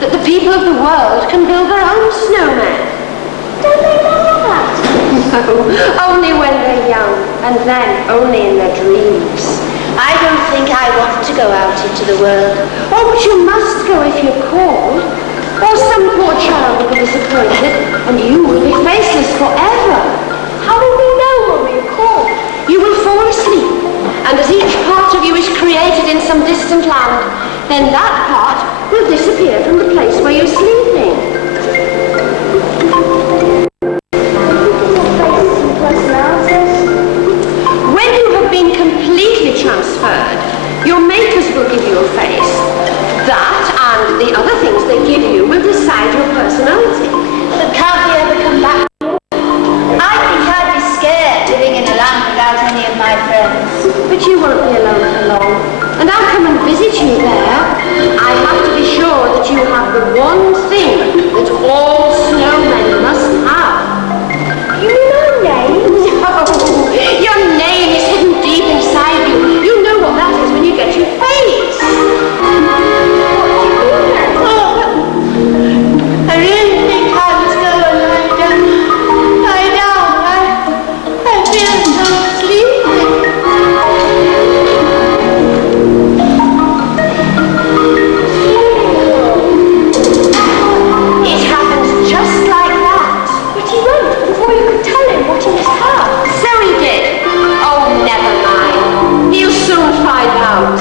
that the people of the world can build their own snowmen. Don't they know that? No, only when they're young, and then only in their dreams. I don't think I want to go out into the world. Oh, but you must go if you're called. Or some poor child will be disappointed, and you will be faceless forever. How will we know when we're called? You will fall asleep, and as each part of you is created in some distant land, then that part will disappear from the place where you're sleeping. When you have been completely transferred, your makers will give you a face. That and the other things they give you will decide your personality. But can't we ever come back? I think I'd be scared living in a land without any of my friends. But you won't be alone for long, and I'll come and visit you there. I have to be sure that you have the one thing that all snowmen must have. You know name? No, your name is hidden deep inside you. You know what that is when you get your face. I really think I must go and lie down. I feel so sleepy. It happens just like that. But he won't before you could tell him what he must have. So he did. Oh, never mind. He'll soon find out.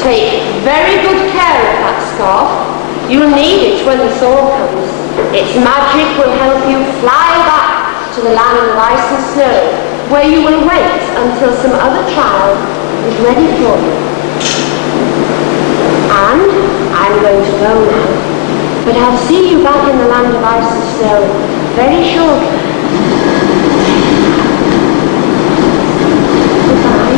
Take very good care of that scarf. You'll need it when the thaw comes. Its magic will help you fly back to the land of ice and snow where you will wait until some other child is ready for you. And I'm going to go now, but I'll see you back in the land of ice and snow very shortly. Goodbye.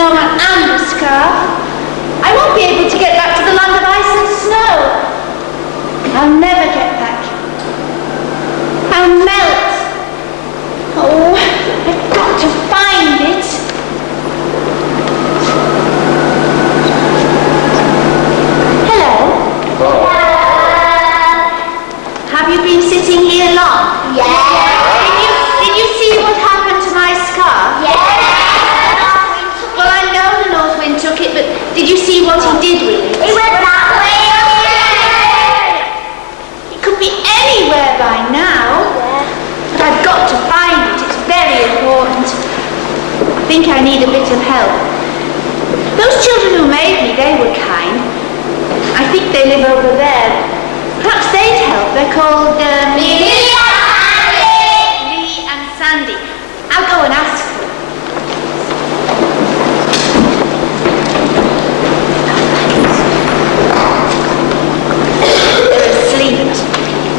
snowman and a scarf. I won't be able to get back to the land of ice and snow. I'll never get back. I'll melt. Oh, I've got to find it. Hello. Have you been sitting here long? Yeah. Did you see what happened to my scarf? Yeah. Well, I know the north wind took it, but did you see what he did with it? It went that way. It could be anywhere by now. But I've got to find it. It's very important. I think I need a bit of help. Those children who made me, they were kind. I think they live over there. Perhaps they'd help. They're called, Lee and Sandy. I'll go and ask them. They're asleep.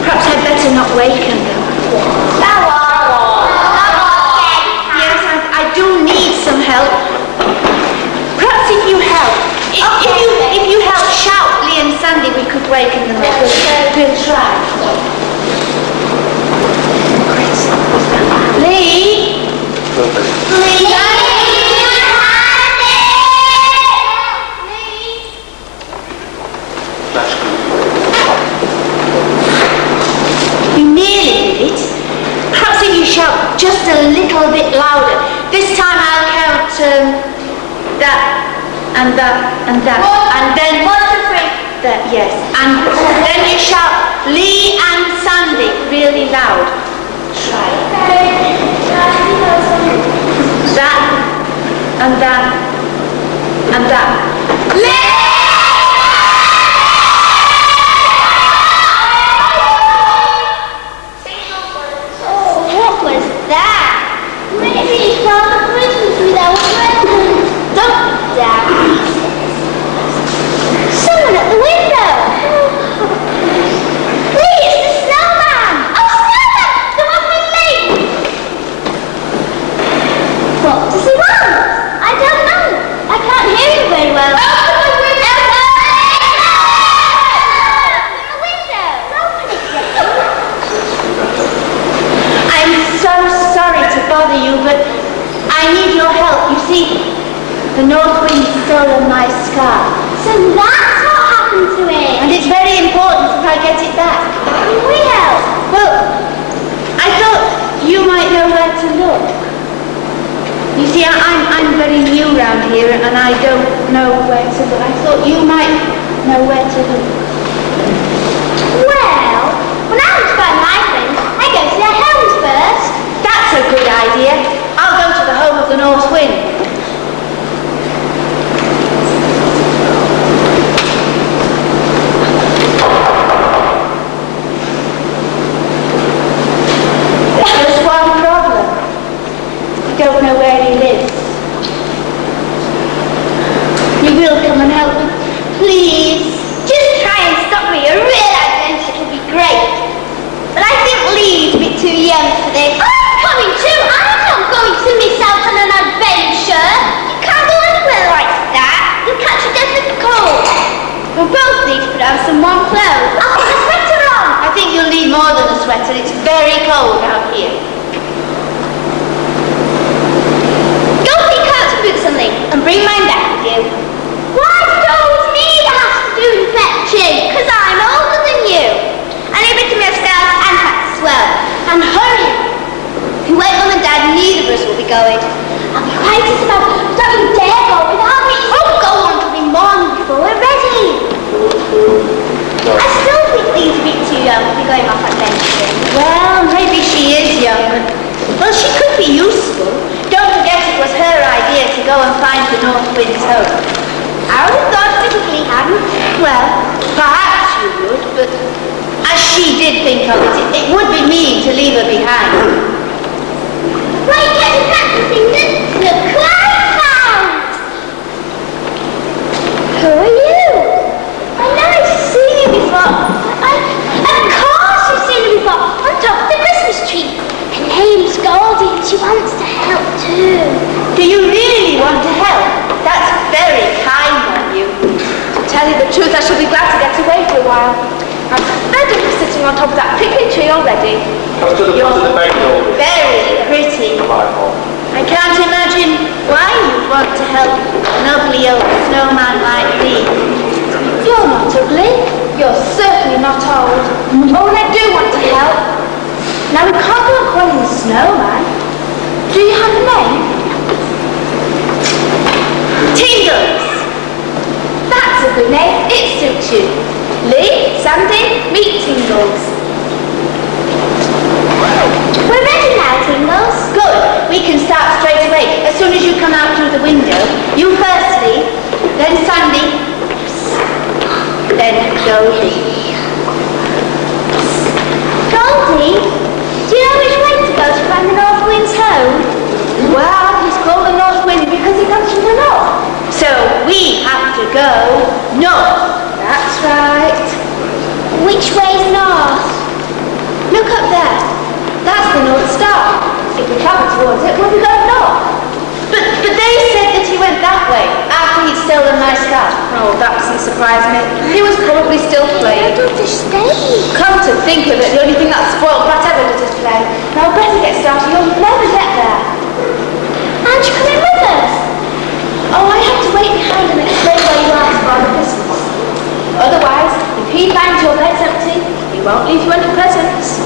Perhaps I'd better not waken them. Yes, I do need some help. Perhaps if you help, if you help shout Lee and Sandy, we could waken them up. We'll try. Lee? You nearly did it. Perhaps if you shout just a little bit louder. This time I'll count that and that and that. And then 1, 2, 3. That, yes. And then you shout Lee and Sandy really loud. Try. That and that and that. Lee! What was that? Maybe it's Father Christmas without presents. Don't Dad. Someone at the window. Lee, it's the snowman. Oh, snowman! The one with me. What does he want? I don't know. I can't hear him very well. Open the window! Open the window! Open it, I'm so sorry to bother you, but I need your help. You see, the north wind stolen my scarf. So that's what happened to it. And it's very important that I get it back. Can we help? Well, I thought you might know where to look. You see, I'm very new round here and I don't know where to look. I thought you might know where to look. Well, when I want to find my friends, I go to their homes first. That's a good idea. I'll go to the home of the north wind. There's one problem. I don't know where he lives. You will come and help me, please? Just try and stop me. A real adventure will be great. But I think Lee's a bit too young for this. I'm coming too. I'm not going to miss out on an adventure. You can't go anywhere like that. You'll catch a death of cold. We'll both need to put on some warm clothes. I'll put a sweater on. I think you'll need more than a sweater. It's very cold out here. Go for your coats and boots and Lee, and bring mine back with you. Why is it always me that has to do the fetching? Because I'm older than you. I need a bit of my scarves and hats as well. And hurry. If you wait Mum and Dad, neither of us will be going. I'll be quiet as about. Don't you dare go without me. Oh, go on till the morning before we're ready. I still think Lee's a bit too young to be going off adventuring. Well, maybe she is young, but, well, she could be useful. Don't forget it was her idea to go and find the north wind's home. I would have thought it if Lee hadn't. Well, perhaps you would, but as she did think of it, it would be mean to leave her behind. Right, get to practicing this. Look who I found! Who are you? I know I've seen you before. Of course you've seen her before. On top of the Christmas tree. Her name's Goldie and she wants to help too. Do you really want to help? That's very kind of you. To tell you the truth, I shall be glad to get away for a while. I've had a sitting on top of that prickly tree already. Come to the front of the bed, Goldie. Very pretty. I can't imagine why you want to help an ugly old snowman like me. You're not ugly. You're certainly not old. Oh, and I do want to help. Now, we can't go on calling you Snowman. Do you have a name? Tingles. That's a good name. It suits you. Lee, Sandy, meet Tingles. We're ready now, Tingles. Good. We can start straight away. As soon as you come out through the window. You first, Lee. Then Sandy. Then Goldie. Goldie, do you know which way to go to find the North Wind's home? Well, he's called the North Wind because he comes from the north. So we have to go north. That's right. Which way's north? Look up there. That's the North Star. If we travel towards it, we'll be going north. But they said that he went that way after he'd stolen my scarf. Oh, that doesn't surprise me. He was probably still playing. I don't understand. Come to think of it, the only thing that spoiled brat ever did is play. Now better get started, you'll never get there. Aren't you coming with us? Oh, I have to wait behind and explain where you are to Father Christmas. Otherwise, if he finds your bed's empty, he won't leave you any presents.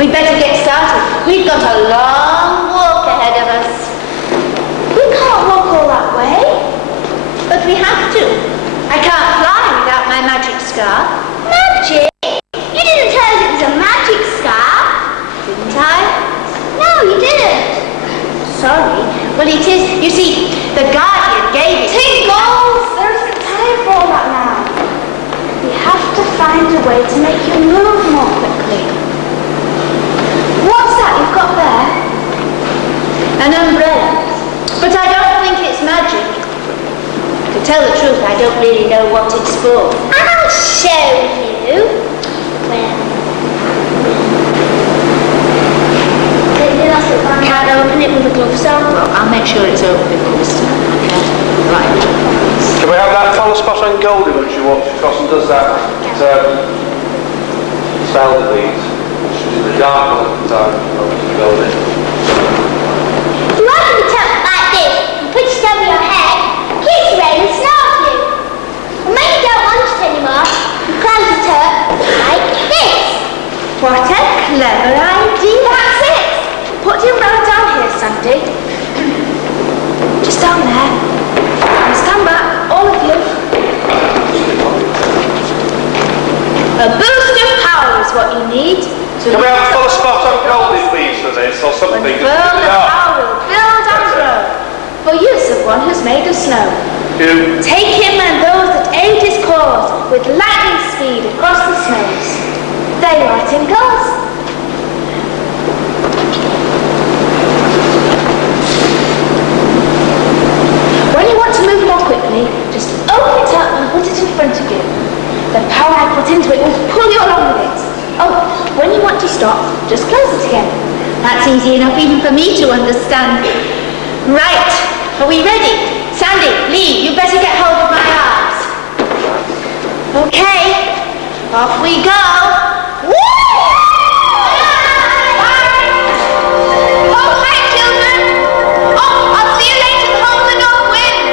We'd better get started. We've got a long walk ahead of us. We can't walk all that way, but we have to. I can't fly without my magic scarf. Magic? You didn't tell us it was a magic scarf. Didn't I? No, you didn't. Sorry. Well, it is. You see, the Guardian gave it. Tingles! There isn't time for all that now. We have to find a way to make you move more quickly. What's that you've got there? An umbrella. But I don't think it's magic. To tell the truth, I don't really know what it's for. I'll show you. Well, Can't open it with the gloves on? Well, I'll make sure it's open before we start. Okay? Right. Can we have that follow spot on Goldie when she walks across and does that spell, please? She's in the dark all the time. Goldie. you want to be tucked like this and put it over your head, keeps the rain and snow off you. And when you don't want it anymore, you close it up like this. What a clever idea. That's it. Put your umbrella down here, Sandy. Just down there. And stand back, all of you. A boost of power is what you need. Can we have a follow spot on Goldie, please, for this, or something? Further power will build and grow. For use of one who's made of snow. You. Take him and those that aid his cause with lightning speed across the snows. There you are, Tingles. When you want to move more quickly, just open it up and put it in front of you. The power I put into it will pull you along with it. Oh, when you want to stop, just close it again. That's easy enough even for me to understand. Right, are we ready? Sandy, Lee, you better get hold of my arms. Okay, off we go. Woo! Oh, hi, children. Oh, I'll see you later at home in the North Wind.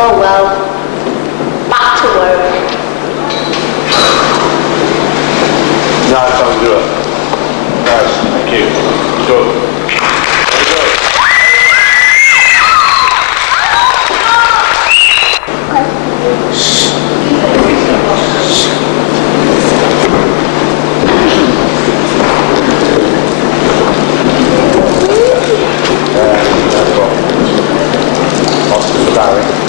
Oh well, back to work. Now it's time to do it. Nice, thank you. Good. Very good. Oscar for Barry.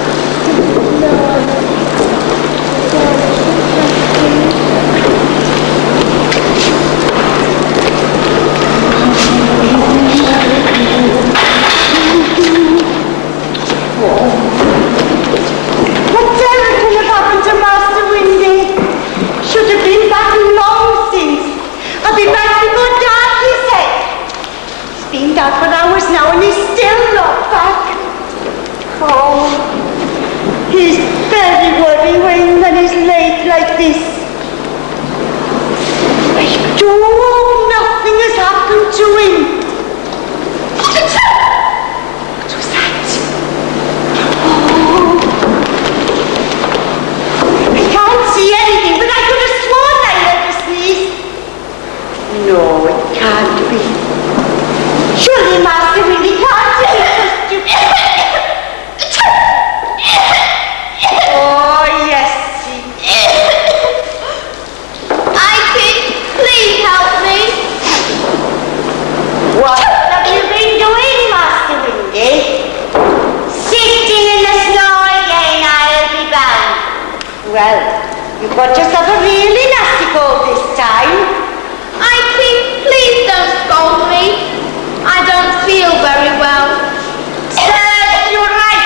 What terrible have happened to Master Windy? Should have been back long since. I'll be back before dark, he said. It's been dark for hours now and he's still not back. Oh, he's very worrying when he's late like this. I do hope nothing has happened to him. What was that? Oh, I can't see anything, but I could have sworn I heard a sneeze. No, it can't be. Surely Master really can't do it. Oh, yes, Ike, please help me. what have you been doing, Master Windy? Sitting in the snow again, I'll be bound. Well, you've got yourself a really nasty cold this time. Ike, please don't scold me. I don't feel very well. Serves you right.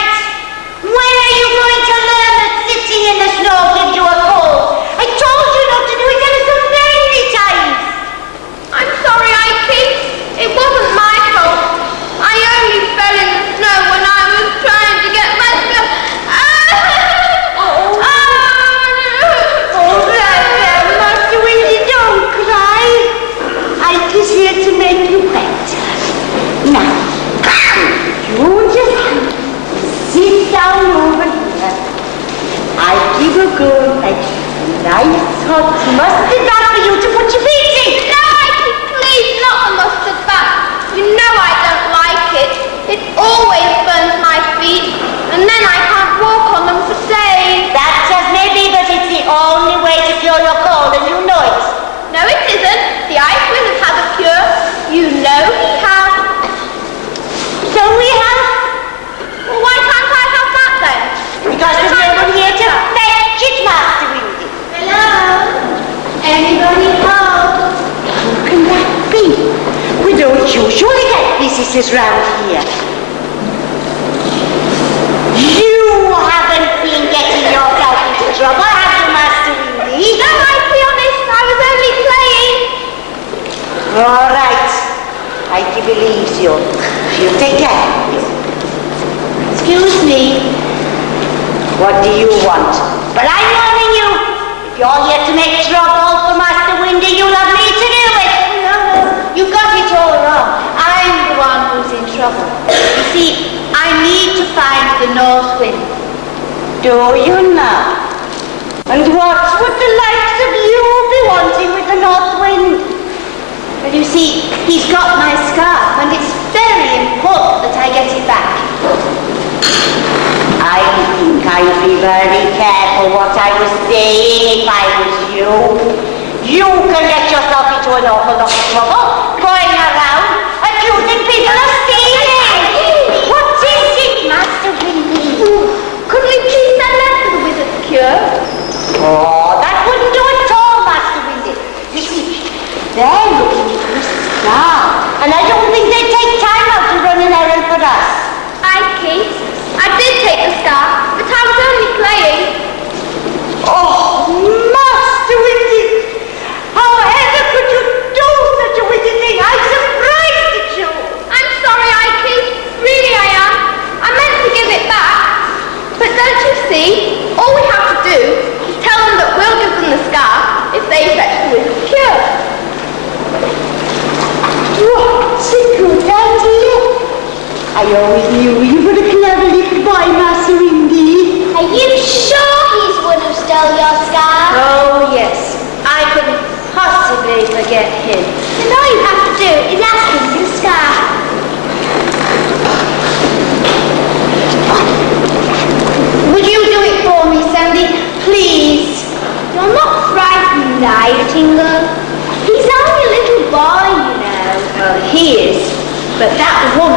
When are you going to learn that sitting in the snow gives you a cold? I told you not to do it ever so many times. I'm sorry, Ike. It wasn't my fault. I only fell in the snow when I was trying to get myself... Oh, there, Master Windy, don't cry. Ike is here to make you better. Now, you just sit down over here. I'll give a good, nice hot mustard bath for you to put your feet in. No, Ike, please, not a mustard bath. You know I don't like it. It always burns my feet, and then I can't walk on them for days. That's as maybe, but it's the only way to cure your cold, and you know it. No, it isn't. The Ice Wizard has a cure. You know he has. So we have, Well, why can't I have that then? because there's no one here to fetch it, Master Windy. Hello? Anybody home? Who can that be? We don't usually get visitors round here. You haven't been getting yourself into trouble, have you, Master Windy? No, I'll be honest, I was only playing. All right. Ike believes you. She'll take care of you. Excuse me. What do you want? But I'm warning you. If you're here to make trouble for Master Windy, you'll have me to do it. No, you got it all wrong. I'm the one who's in trouble. You see, I need to find the North Wind. Do you now? And what would the likes of you be wanting with the North Wind? Well, you see, he's got my scarf, and it's very important that I get it back. I think I'd be very careful what I was saying if I was you. You can get yourself into an awful lot of trouble going around accusing people of stealing. What is it, Master Windy? Couldn't we please send that to the wizard's cure? Oh, that wouldn't do at all, Master Windy. You see, they're looking for a star, and I don't think they'd take time out to run an errand for us. Ike, I did take the star, but I was only playing. Oh, Master Windy! However could you do such a wicked thing? I'm surprised at you! I'm sorry, Ike. Really I am. I meant to give it back. But don't you see, all we have to do is tell them that we'll give them the scar if they fetch the wizard's cure. What's a good idea? I always knew you were a clever little boy, Master Windy.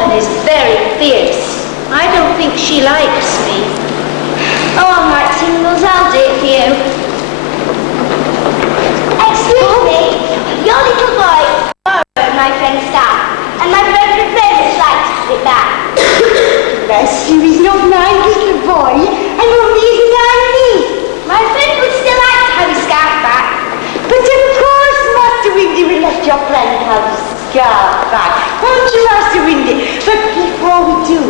woman is very fierce. I don't think she likes me. Oh, all right, Tingles, I'll do it for you. Excuse me, your little boy borrowed my friend's staff, and my friend prefers like to have it back. Bless you, he's not my little boy. And only isn't Andy. My friend would still like to have his scarf back. But of course, Master Windy will let your friend have his scarf back. Won't you, Master Windy? But before we do,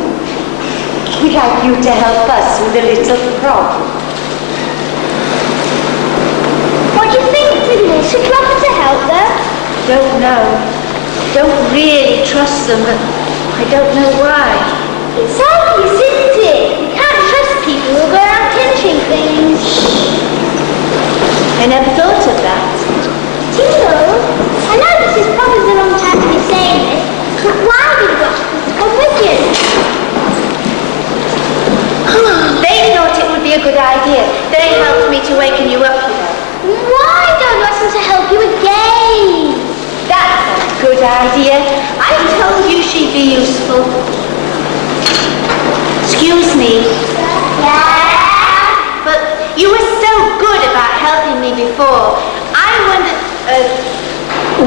we'd like you to help us with a little problem. What do you think, Tingles? Should you offer to help them? Don't know. Don't really trust them, but I don't know why. It's obvious, isn't it? You can't trust people who go around pinching things. I never thought of that. Tingles, I know this is probably the wrong time to be saying this, but why did you watch us come with you? They thought it would be a good idea. They helped me to waken you up, you know. Why don't you ask them to help you again? That's a good idea. I told you she'd be useful. Excuse me, Yeah? but you were so good about helping me before.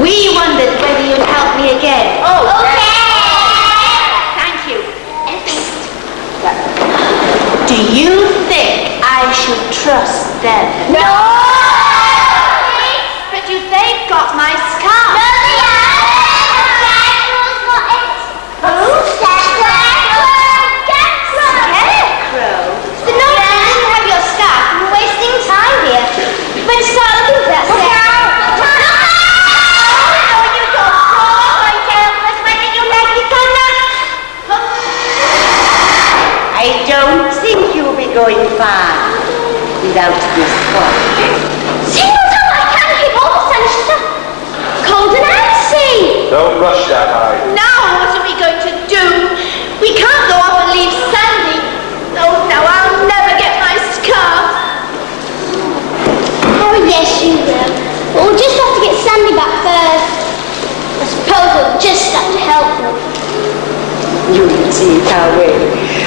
We wondered whether you'd help me again. Oh, Okay! thank you. Do you think I should trust them? No! But they've got my scarf. No, they haven't! Scarecrow's got it! Who? Scarecrow? So no, you didn't have your scarf. We're wasting time here. You better start looking for that scarf. I don't think you'll be going far without this book. Tingles, oh, I can't keep almost finished stuff. Cold and icy. Don't rush that, Harry. Now what are we going to do? We can't go off and leave Sandy. Oh no, I'll never get my scarf. Oh, yes, you will. But we'll just have to get Sandy back first. I suppose we'll just have to help them. You'll see it our way.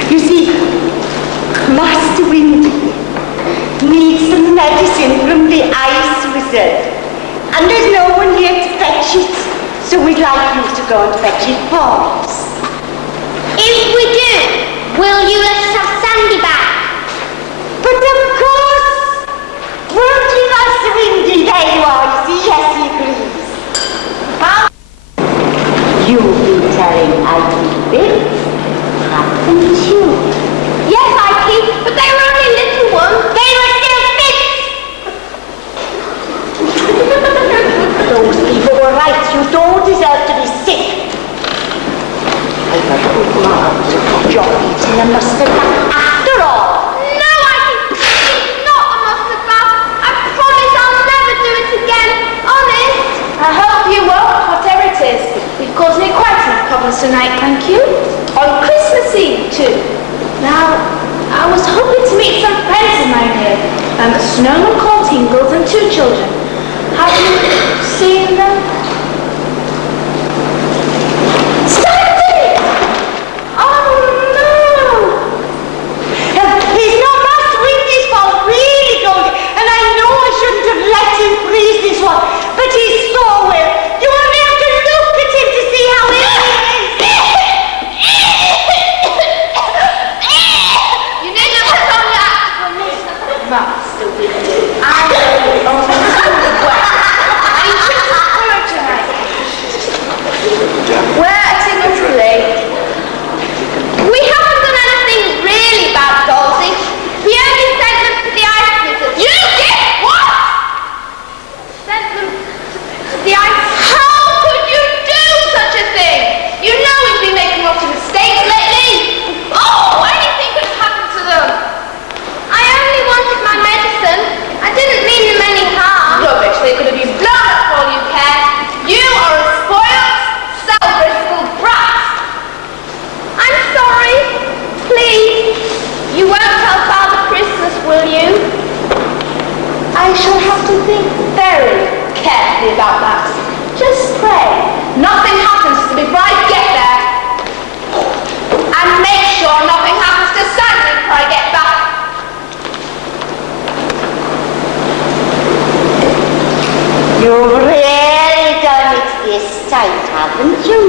You see, Master Windy needs some medicine from the ice wizard. And there's no one here to fetch it. So we'd like you to go and fetch it for us. If we do, will you let us have Sandy back? But of course, won't you, Master Windy? There you are, you see, yes, he agrees. You'll be telling Ike this, haven't you? Yes, Ike, but they were only little ones. They were still big. Those people were right, you don't deserve to be sick. I've a good mom to put your feet in the mustard bath after all. No, Ike, it's not a mustard bath. I promise I'll never do it again. Honest. I hope you won't, whatever it is. We've caused me quite enough problems tonight, thank you. On Christmas Eve, too. Now, I was hoping to meet some friends of mine here. A snowman called Tingles and 2 children. Have you seen them? Sandy! Oh no! It's not Master Windy's fault, really, Goldie. And I know I shouldn't have let him freeze this one, but he's so well. You only have to look at him to see how ill he is. You need to put on that for me. Master Windy, I know you only too well. I just heard you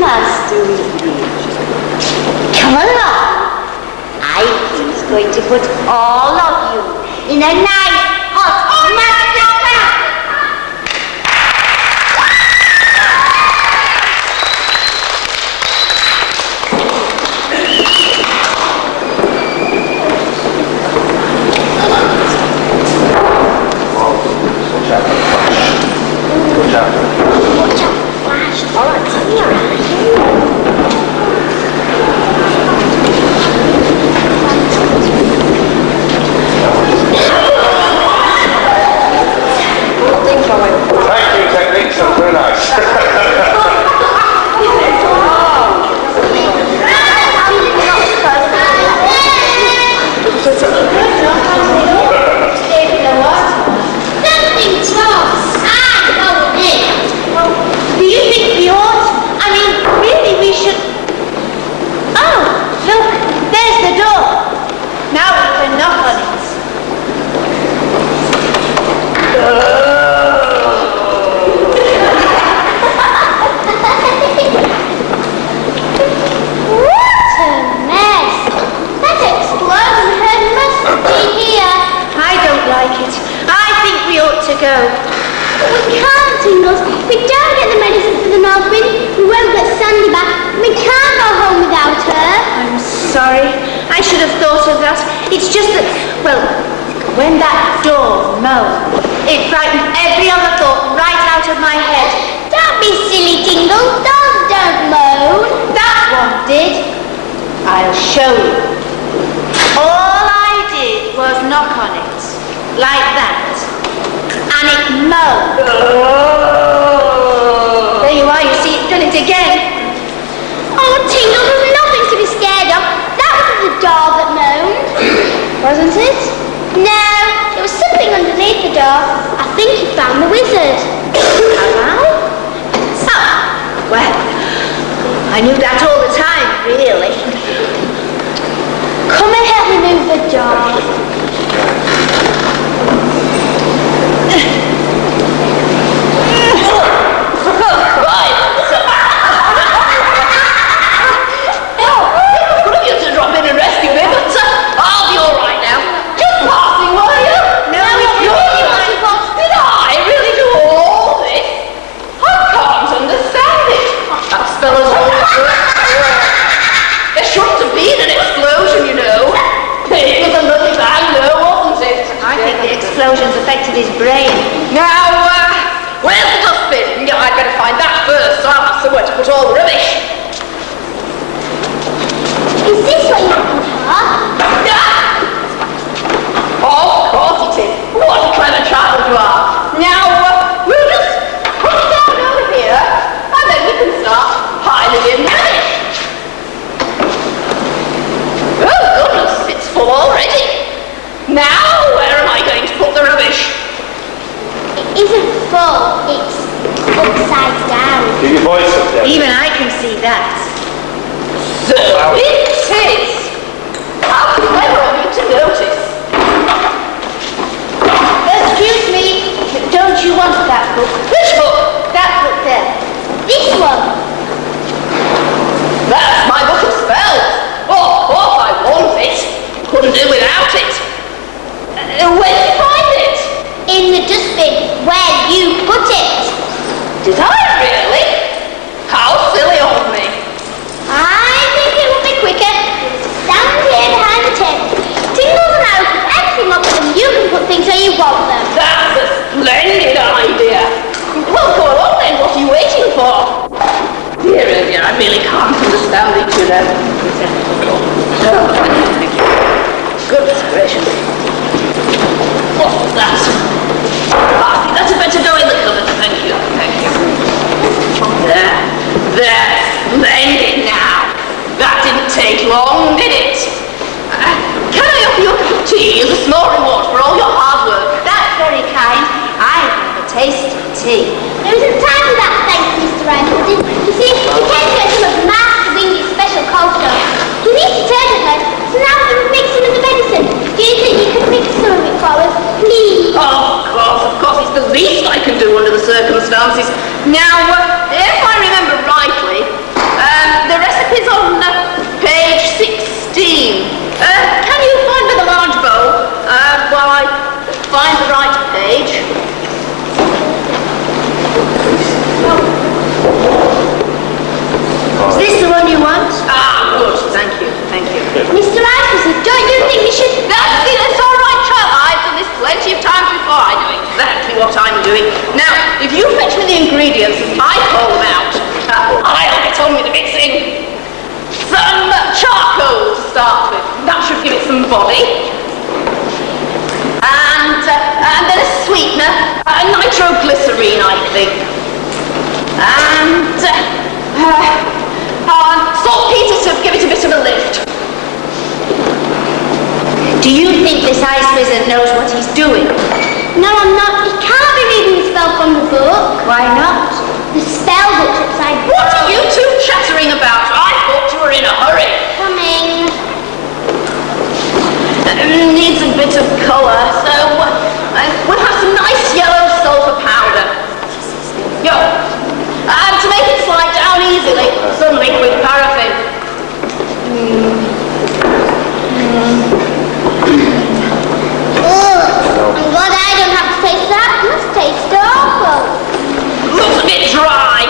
Master Weasley. Come along. He's going to put all of you in a nice hot master bath. Watch out, flash. All right, see you. Thank you, techniques. That's very nice. Something's wrong. I'm going in. Do you think we ought? I mean, really, we should... Oh, look, there's the door. Now we can knock on it. What a mess. That explosion head must be here. I don't like it. I think we ought to go. We can't, Tingles. We don't get the medicine for the North Wind. We won't get Sandy back. We can't go home without her. I'm sorry. I should have thought of that. It's just that, well, when that door moaned, it frightened every other thought right out of my head. Don't be silly, Tingles. Dogs don't moan. That one did. I'll show you. All I did was knock on it, like that, and it moaned. There you are, you see, it's done it again. Oh, Tingles, there's nothing to be scared of. That wasn't the door that moaned. Wasn't it? No, there was something underneath the door. I think you found the wizard. Have I? Oh, well, I knew that all the time, really. Come and help me move the door. Good of you to drop in and rescue me, but I'll be all right now. Just passing, were you? No, we Did I really do all this? I can't understand it. That fellow's all There shouldn't have been an explosion, you know. It was a bloody bang, though, wasn't it? I think the explosions affected his brain. Now, where's the dustbin? Yeah, I'd better find that first, so I'll have somewhere to put all the rubbish. Is this what you're looking for? Of course it is. What a clever child you are. Now, we'll just put it down over here, and then we can start piling in rubbish. Oh, goodness, it's full already. Now, where am I going to put the rubbish? It isn't full, it's upside down. Keep your voice up there. Even I can see that. So it is. How clever of you to notice. Excuse me, don't you want that book? Which book? That book there. This one. That's my book of spells. Oh, of course I want it. Couldn't do without it. Where did you find it? In the dustbin, where you put it. Did I really? How silly of me. I think it would be quicker to stand here behind the table. Tingles and I will put everything up and you can put things where you want them. That's a splendid idea. Well, go along then. What are you waiting for? Dear, I really can't understand it, you know. Oh, thank you. Goodness gracious. What's that? I think that's better go in the cupboard. Thank you. Thank you. There. Splendid now. That didn't take long, did it? Can I offer you a cup of tea as a small reward for all your hard work? That's very kind. I have a tasty tea. There isn't time for that, thanks, Mr. Ramsden. You see, we came to get some of Master Wingy's special cold stone. He needs to turn it, so now we can mix some of the medicine. Do you think you could mix some of it for us, please? Of course, it's the least I can do under the circumstances. Now, if I remember rightly, doing. Now, if you fetch me the ingredients, I call them out. I'll get on with the mixing. Some charcoal to start with. That should give it some body. And then a sweetener, nitroglycerine, I think. And saltpeter to give it a bit of a lift. Do you think this ice wizard knows what he's doing? No, I'm not. He can't be reading the spell from the book. Why not? The spell book's upside down. What are you two chattering about? I thought you were in a hurry. Coming. Needs a bit of colour, so we'll have some nice yellow sulphur powder. And to make it slide down easily, some liquid paraffin. I'm glad I don't have to taste that. It must taste awful. Looks a bit dry.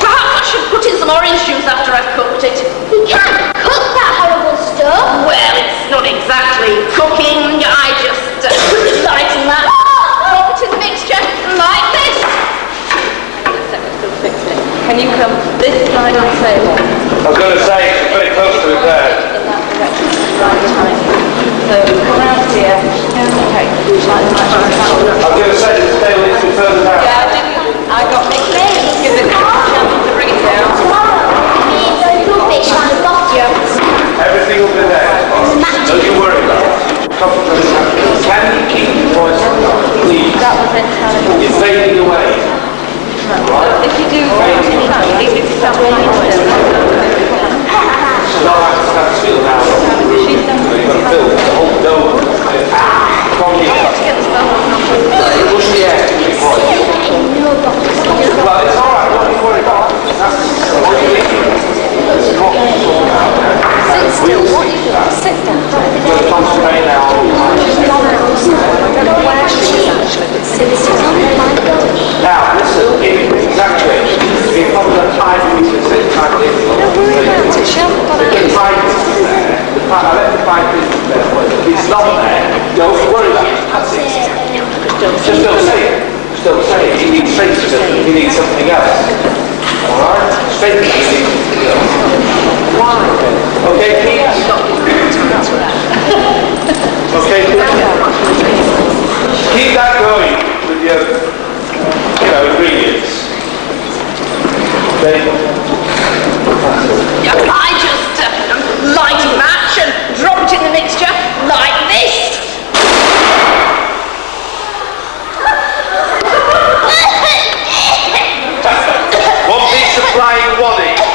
Perhaps I should put in some orange juice after I've cooked it. You can't cook that horrible stuff. Well, it's not exactly cooking. I just lighten that. Drop it in the mixture like this. Can you come this side of the table? I was going to say, it's very close to it there. In that direction, right time. So come around here. Okay. I was going to say, this table needs to be further down. Yeah, I got mixed in. Give it a chance to bring it down. Everything will be there. Don't you worry about it. Can you keep your voice down, please? That was entirely. You're fading away. Right? If you do, even if you start playing with them. So now I have to feel now. You've got to fill the whole dome. Come here. Push the air to be quiet. Well, it's all right. Don't you worry about it. What you need is not to sort out there. Sit still. What are you doing? Sit down. You've got to concentrate now. I don't know where she is actually, but sit still. Now, listen, exactly. If you put the 5 meters in, 5 meters. Don't worry about it. She hasn't got The it. 5 meters there. I let the 5 meters there. If it's not there, don't worry about it. That's it. Just don't say it. Just don't say it. You need faces. You need something else. Alright? Faces. You need something else. Why? Okay, Pete? Okay, Pete? Keep that going with your, ingredients. Okay? I just light a match and drop it in the mixture like this. One piece of flying waddy.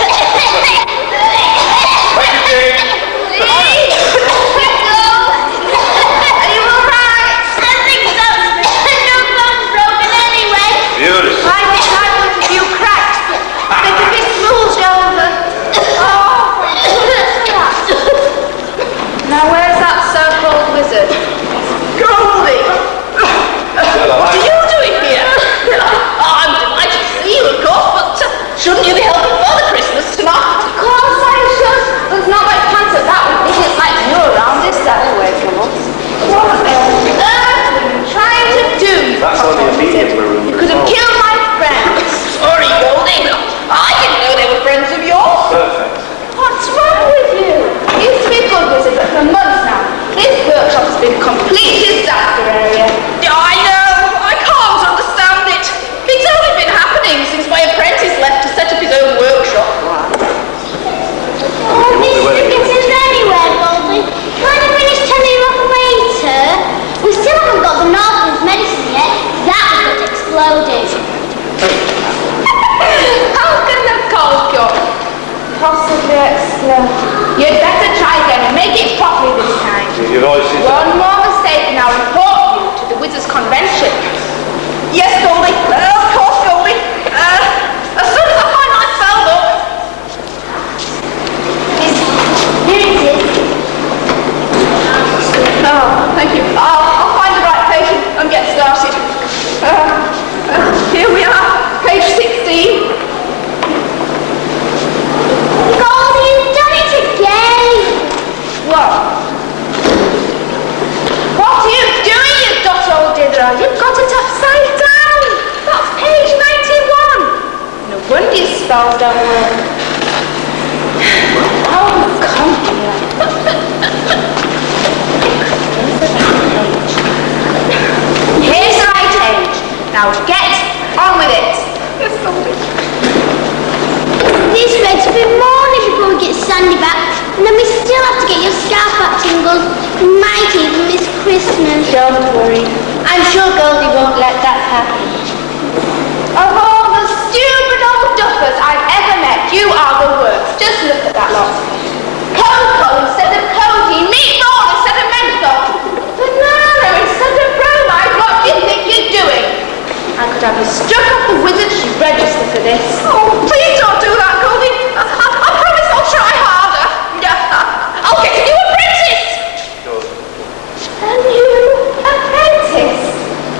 to get your scarf back, Tingles. You might even miss Christmas. Don't worry. I'm sure Goldie won't let that happen. Of all the stupid old duffers I've ever met, you are the worst. Just look at that lot. Cocoa instead of Cody, meatball instead of menthol, banana instead of bromide. What do you think you're doing? I could have you struck off the wizard she registered for this. Oh, please don't do that, Goldie. I promise I'll try harder. I'll get a new apprentice. A new apprentice?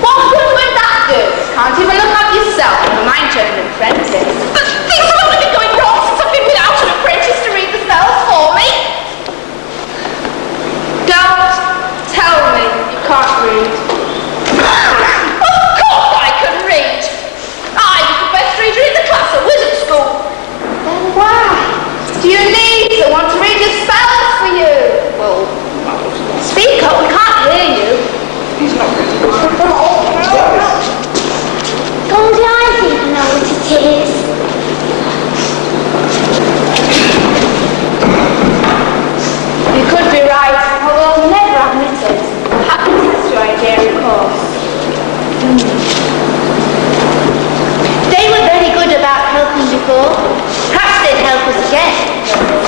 What good would that do? Can't even look up yourself, never mind turning an apprentice. But things have only been going wrong since I've been without an apprentice to read the spells for me. Don't tell me you can't read. Of course I can read. I was the best reader in the class at wizard school. Then why do you need someone to read your spells for you? Well, speak up, we can't hear you. He's not reading. Goldie, I think I know what it is. You could be right, although never admitted. Happy to test your idea, of course. They were very good about helping before. Perhaps they'd help us again.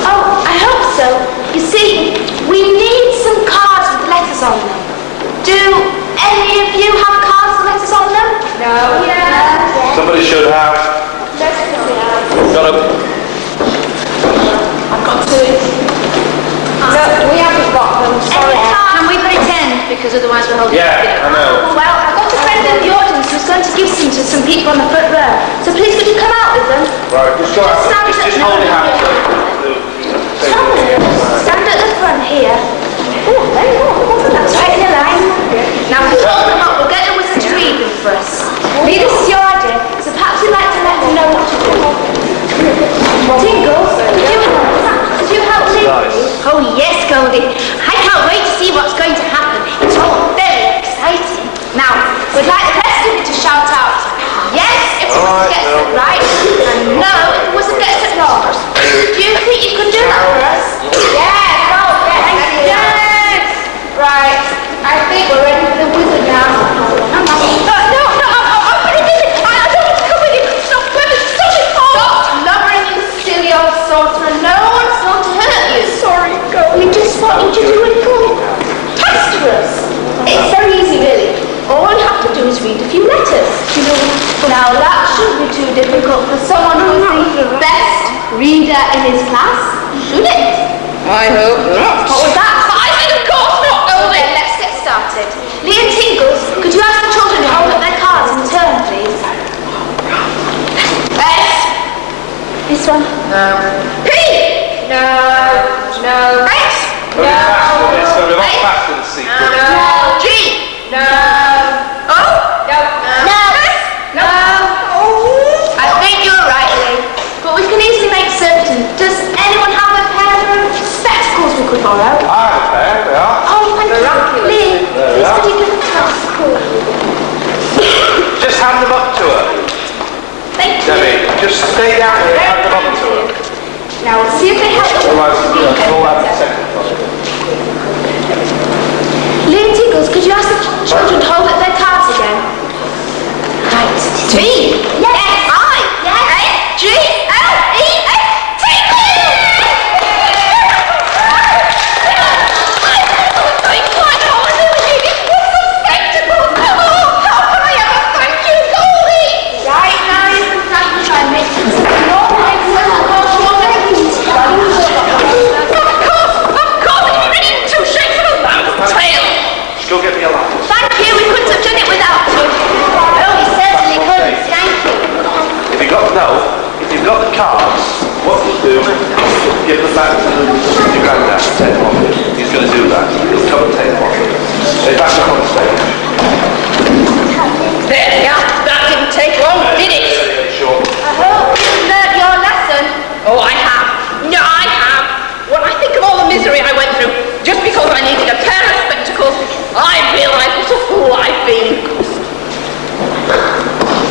Oh, I hope so. You see, we need some cards with letters on them. Do any of you have cards with letters on them? No. Yeah. Somebody should have. Got 'em. I've got two. No, we haven't got them. Sorry. Can we pretend? Because otherwise we're holding Yeah, I know. Well, I've got a friend in the audience who's going to give some to some people on the front row. So please could you come out with them? Right, just go out. Just hold your hand. Stand at the front here. Oh, there you go. That's right in a line. Now if you hold them up, we'll get the wizard to read them for us. Lee, this is your idea, so perhaps you'd like to let them know what to do. Tingles, could you help Lee? Oh yes, Goldie. I can't wait to see what's going to happen. It's all very exciting. Now, we'd like the rest of you to shout out, yes, if the wizard gets it right, and no, if the wizard gets it wrong. Do you think you could do that for us? Yes, oh, yes, yes. Right, I think we're ready for the wizard now. I'm very busy. I don't want to come with you. Stop it, Paul. Stop blubbering, you silly old sorcerer. No one's going to hurt you. Sorry, go. We just want you to do it good. Test for us. It's very easy, really. All you have to do is read a few letters. Now that shouldn't be too difficult for someone who's the best reader in his class, should it? I hope not. What was that? I said of course not, Goldie. Let's get started. Lee and Tingles, could you ask the children to hold up their cards in turn, please? S. This one? No. P. No. No. X. No. It's going to be a lot faster than secret. No. G. No. O. No. No. S. No. I think you're right, Lee. But we can easily make certain. Does anyone have a pair of spectacles we could borrow? I have a pair, they are. Oh, thank you. Lee, please could you give them to us? Just hand them up to her. Thank you. Debbie, just stay down here and hand them up to her. Now we'll see if they help us. Otherwise, we'll have a second one. Lee and Tingles, could you ask the children to hold up their cards again? Right. T. Yes. I. Yes. A. G. L. E. S. Tingles! I'm quite holiday with you. It was some spectacles. Oh, how can I ever thank you, Goldie? Right now you can practice by making some normal exercises. Of course, it's ready to shake it up. Tail. Go get me a lamp. Thank you, we couldn't have done it without you. No, we certainly couldn't. Thank you. If you've got the cards, what you do, give them back to your granddad, take them off him. He's going to do that. He'll come and take them off him. They're back up on the stage. There we are. That didn't take long, did it? Sure. I hope you've learned your lesson. Oh, I have. No, I have. When I think of all the misery I went through, just because I needed a pair of spectacles, I realise what a fool I've been.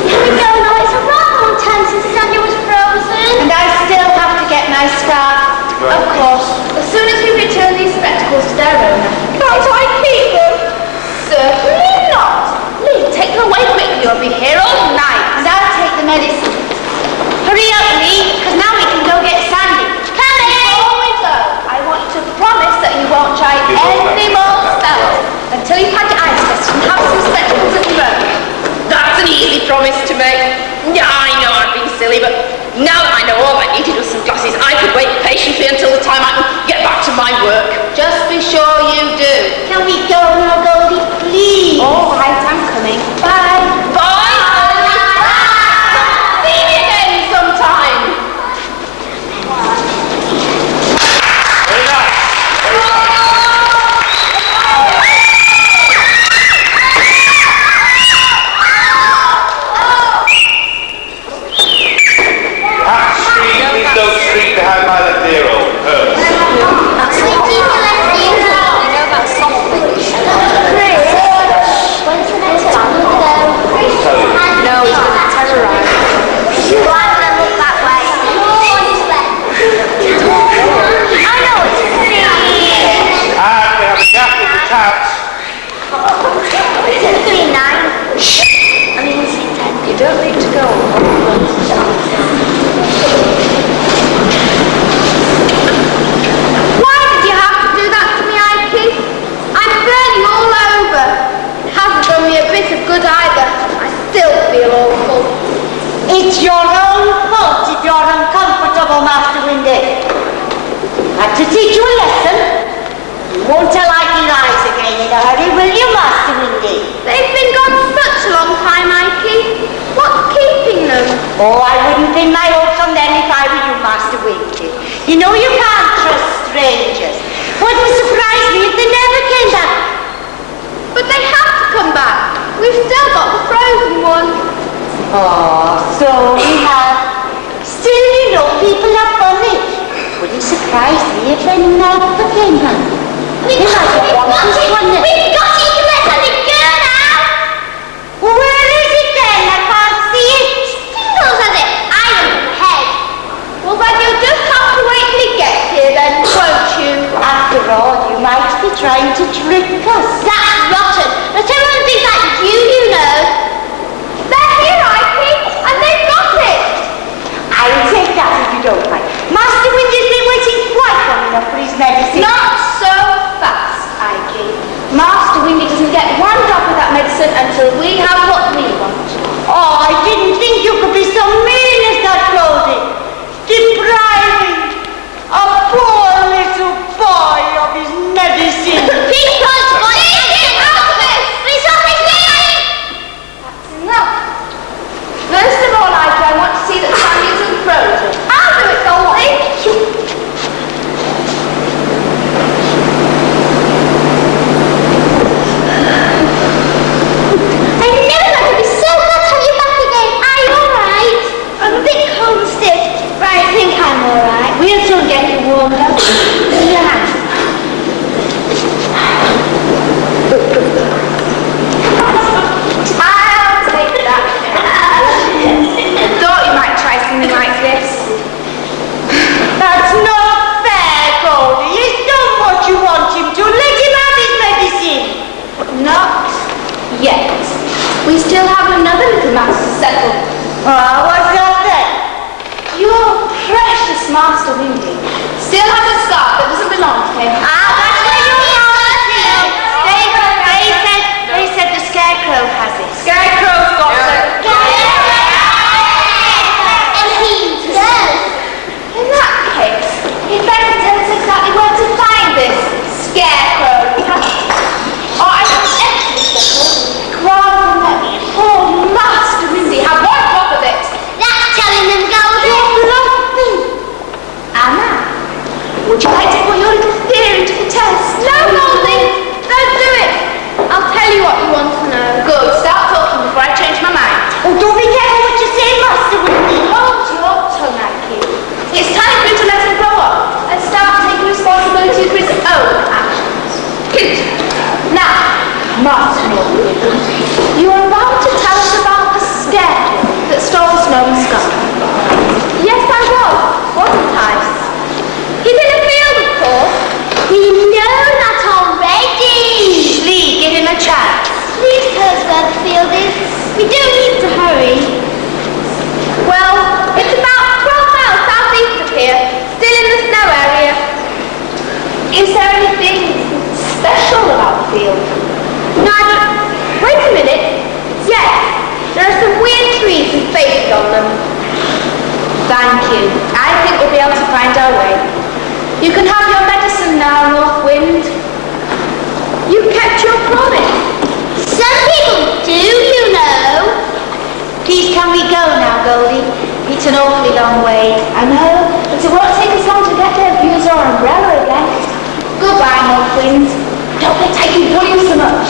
Here we go now. It's a rather long time since Daniel was frozen. And I still have to get my scarf. Of course, the As soon as we return these spectacles to their owner. Can't I keep them? Certainly not. Lee, take them away quickly. You'll be here all night. And I'll take the medicine. Hurry up, Lee, because now we can go get Sandy. Before we go, I want you to promise that you won't try any more spells until you've had your eyes tested and have some spectacles of your own. That's an easy promise to make. Yeah, I know I've been silly, but now that I know all I needed was some glasses, I could wait patiently until the time I can get back to my work. Just be sure you do. Can we go now, Goldie, please? All right, I'm coming. Bye. Bye! See me again sometime! Very nice. Please don't street behind my left ear hole. Hurts. When's the next time we go? Tell you. No, he's going to terrorize. You are going to look that way. I know it's a thing. And we have a gap with the tabs. It's a 3-9. I mean, it's a 10. You don't need to go. Why did you have to do that to me, Ike? I'm burning all over. It hasn't done me a bit of good either. I still feel awful. It's your own fault if you're uncomfortable, Master Windy. I have to teach you a lesson. You won't tell Ike lies again in a hurry, will you, Master Windy? They've been gone such a long time, Ike. What's keeping them? Oh, I wouldn't pin my hopes on them if I were you, Master Windy. You know you can't trust strangers. Wouldn't surprise me if they never came back. But they have to come back. We've still got the frozen one. Oh, so we have. Still, you know, people are funny. Wouldn't surprise me if they never came back. They might have wanted this one. We've got it. You let Sandy go now. Where is it then? I can't see it. Tingles has it. I don't head. Well, then you'll just have to wait till he gets here then, won't you? After all, you might be trying to trick us. That's rotten. Not everyone thinks like you know. They're here, Ike, and they've got it. I'll take that if you don't mind. Master Windy's been waiting quite long enough for his medicine. Not so fast, Ike. Master Windy doesn't get one drop of that medicine until we have what we want. Oh, I didn't think you could be so mean as that, Goldie. Depriving a poor little boy of his medicine. Because what is it? Out of it. It's off his way. That's enough. First of all, Ike, I want to see that Sandy isn't frozen. I'll do it, Goldie. I never thought it'd be so glad to have you back again. Are you alright? I'm a bit homesick, but I think I'm alright. We'll soon get you warmed up. Yeah. I'll take that. I thought you might try something like this. That's not fair, Goldie. He's done what you want him to. Let him have his medicine. Not yet. We still have another little matter to settle. What's that then? Your precious Master Windy still has a scarf that doesn't belong to him. That's where you lost him. They said the Scarecrow has it. Scarecrow's got it. And he does. In that case, he'd better tell us exactly where to find this Scarecrow. Or I would actually settle rather than let poor Master Windy have one drop of it. That's telling them, Goldie. Anna, would you like to put your little theory to the test? No, Goldie, don't do it. I'll tell you what you want to know. Good, start talking before I change my mind. Oh, don't be careful what you say, Master Windy. Hold your tongue, Ike. It's time for him to let him grow up and start taking responsibility for his own actions. Now, Master Windy, you are about to tell us about the scarecrow that stole Snow's scarf. Yes, I was, wasn't I? He's in a field, of course, on them. Thank you. I think we'll be able to find our way. You can have your medicine now, North Wind. You kept your promise. Some people do, you know. Please, can we go now, Goldie? It's an awfully long way. I know, but it won't take us long to get there if you use our umbrella again. Goodbye, North Wind. Don't let taking for you so much.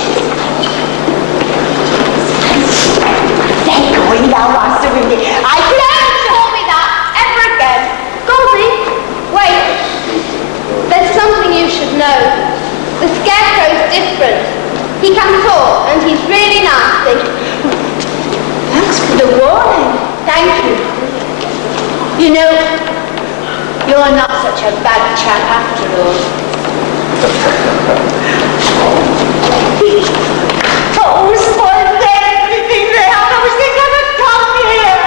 They're going now, Master Windy. I never told me that ever again. Goldie, wait. There's something you should know. The Scarecrow's different. He can talk, and he's really nasty. Thanks for the warning. Thank you. You know, you're not such a bad chap after all. Oh, spoiled everything there. I wish they could have come here.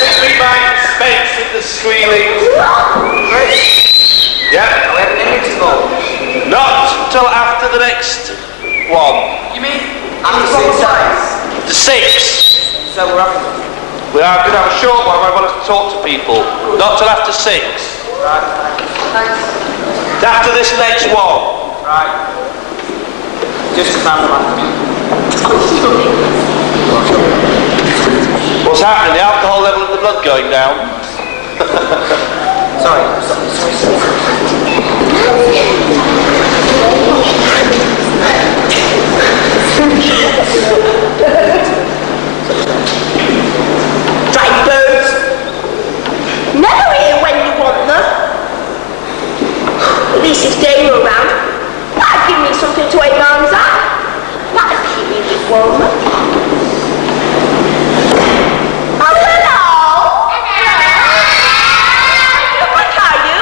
Victory Bank, Spence with the squealing. Yep. We have a minute to go. Not till after the next one. You mean after 6 hours? The 6. So we're up. We are going to have a short one where I want to talk to people. Not till after 6. Right. Thanks. After this next one. Right. Just a man. What's happening? The alcohol level of the blood going down? Sorry. Dried birds. Never here when you want them. At least if they were around, that'd give me something to aim my arms at. That'd keep me a bit warmer. Oh, hello. What are you?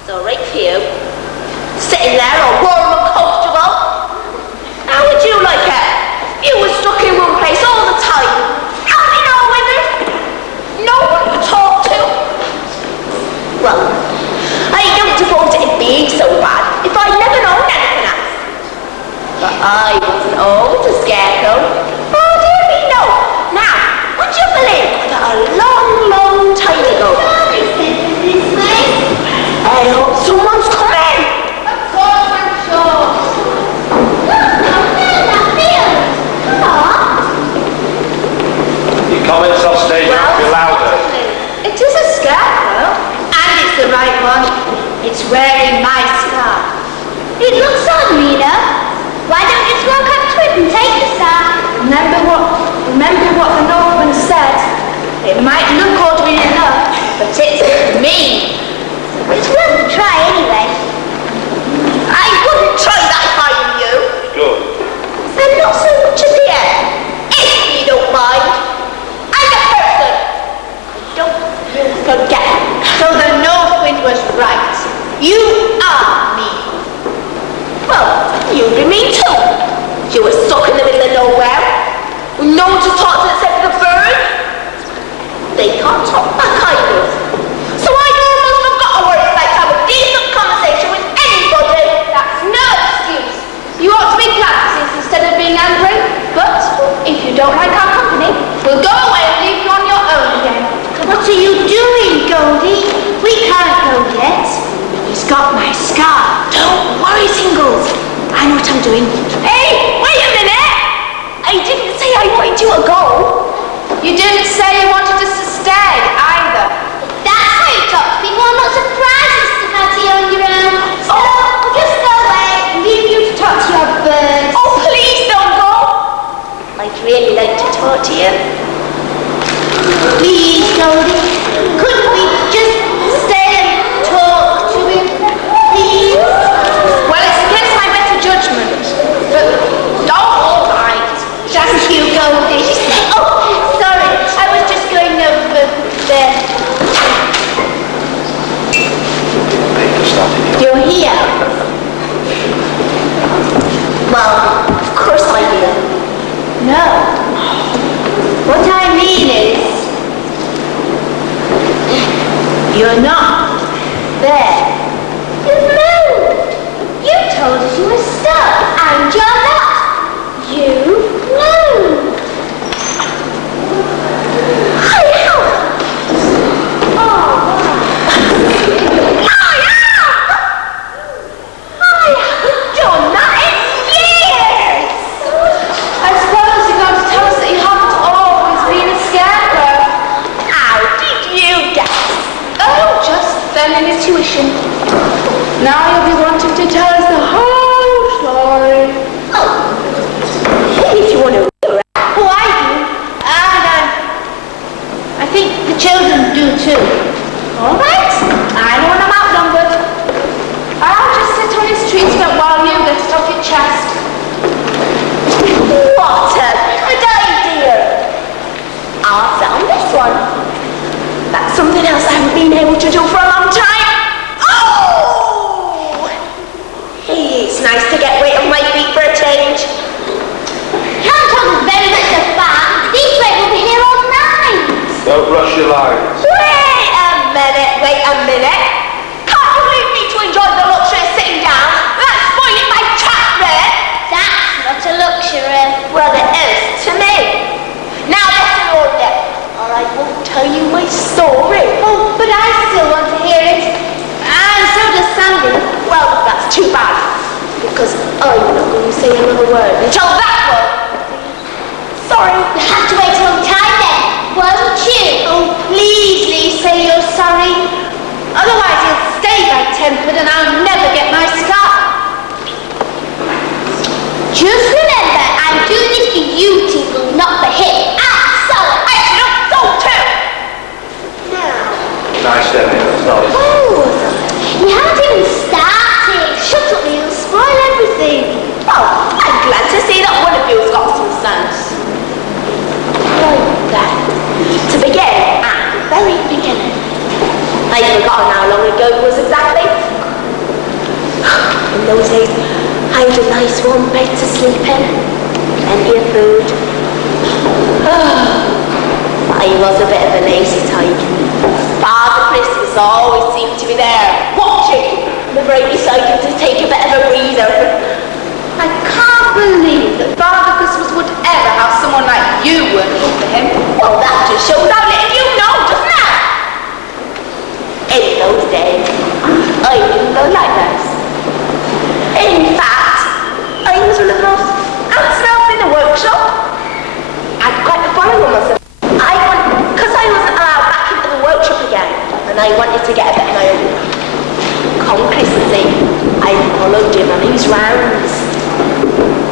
It's all right for you. Sitting there all warm and comfortable. How would you like it? You were stuck in one place all the time. Having no weather. No one to talk to. Well, I don't suppose it'd be so bad if I'd never known anything else. But I wasn't always a scarecrow. Oh dear me, no. Now, would you believe that a long, long time ago? I hope someone's coming. Of course, I'm sure. Look, down there, that field. Come on. Your comments off stage have to be louder. It is a scarecrow, and it's the right one. It's wearing my scarf. It looks odd, Mina. Why don't you just walk up to it and take the scarf? Remember what the Northman said. It might look ordinary enough, but it's me. It's worth a try anyway. I wouldn't try that if I were you. Good. And not so much at the end. If you don't mind. I'm a person. Don't you forget. So the North Wind was right. You are me. Well, you'd be me too. You were stuck in the middle of nowhere. With no one to talk to except the birds. They can't talk back either. So I almost forgot what it's like to have a decent conversation with anybody. That's no excuse. You ought to be glad instead of being angry. But if you don't like our company, we'll go away and leave you on your own again. What are you doing, Goldie? We can't go yet. He's got my scarf. Don't worry, Singles. I know what I'm doing. Hey, wait a minute. I didn't say I wanted you to go. You didn't say you wanted us to stay either. That's how you talk to people. I'm not surprised you stuck out here on your own. So, we'll just go away and leave you to talk to your birds. Oh, please don't go. I'd really like to talk to you. Please, Goldie. Couldn't we just stay and talk to him? Please? Well, it's against my better judgment. But, all right. Thank you, Goldie. Oh, sorry. I was just going over there. You're here. Well, of course I do. No. What I mean is, you're not. There. You've moved. You told us you were stuck, and you're not. You moved. I am. Oh. I haven't done that in years. I suppose you're going to tell us that you haven't always been a scarecrow. How did you guess? Oh, just an intuition. Now you'll be wanting to tell us the whole story. Oh. If you want to hear it. Oh, I do. And I think the children do too. All right. I know when I'm outnumbered. I'll just sit on his treatment while you get it off your chest. What a good idea. I'll sit on this one. That's something else I haven't been able to do for a long time. Oh! It's nice to get weight on my feet for a change. Can't very much of fun. These weight will be here all night. Don't rush your lines. Wait a minute. Can't you leave me to enjoy the luxury of sitting down? That's spoiling my chat, Red. That's not a luxury. Well, it is to me. Now listen, Order, or I won't tell you my story. Oh, but I still want to hear it. And so does Sandy. Well, that's too bad, because I'm not going to say another word until that one. Sorry. You have to wait a long time then, won't you? Oh, please, Lee, say you're sorry. Otherwise you'll stay bad-tempered and I'll never get my scar. Just remember, I'm doing this for you, Tinkle, not for him. So, I should go too. Now. Nice, Debbie. That's nice. Oh, you haven't even started. Shut up, you'll spoil everything. Oh, I'm glad to see that one of you's got some sense. Right then. To begin, at the very beginning. I've forgotten how long ago it was exactly. In those days, I had a nice warm bed to sleep in. Plenty of food. I was a bit of a lazy type. Father Christmas always seemed to be there, watching, whenever I decided to take a bit of a breather. I can't believe that Father Christmas would ever have someone like you working for him. Well, that just shows how little you know, doesn't it? In those days, I didn't go like this. In fact, I was one of the most outself in the workshop. I had quite a following on myself. Because I wasn't allowed back into the workshop again, and I wanted to get a bit of my own. Come Christmas Eve, I followed him on his rounds.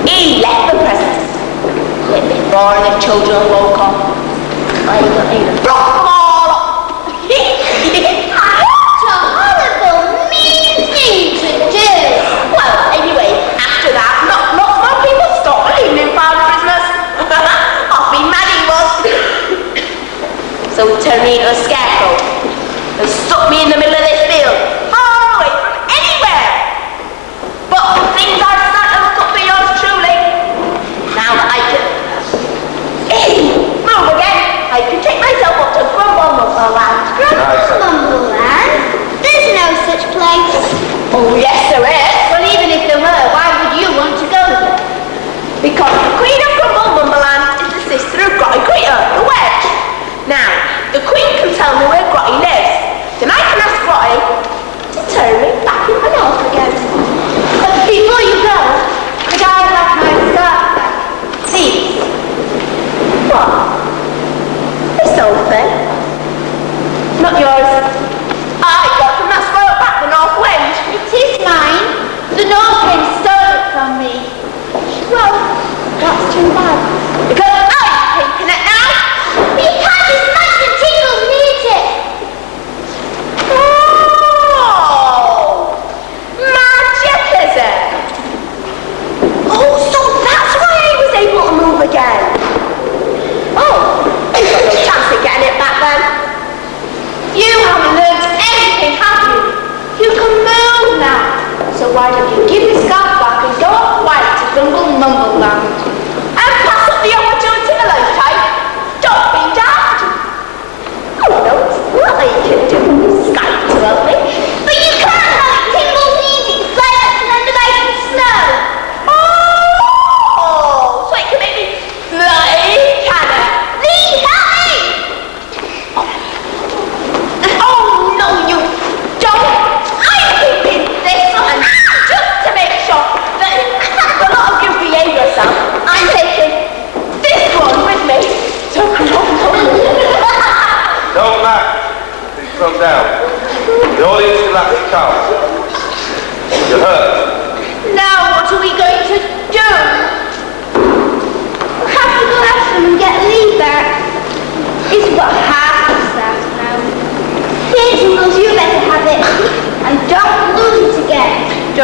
He left the presents. A little bit before the children woke up. I got in and brought them all up. What a horrible, mean thing to do. Well, anyway, after that, not more people stopped believing in Father Christmas. I'll be mad he was. So he turned me into a scarecrow and stuck me in the middle of this field, far away from anywhere. But things are starting to look up for yours truly. Now that I can move again, I can take myself up to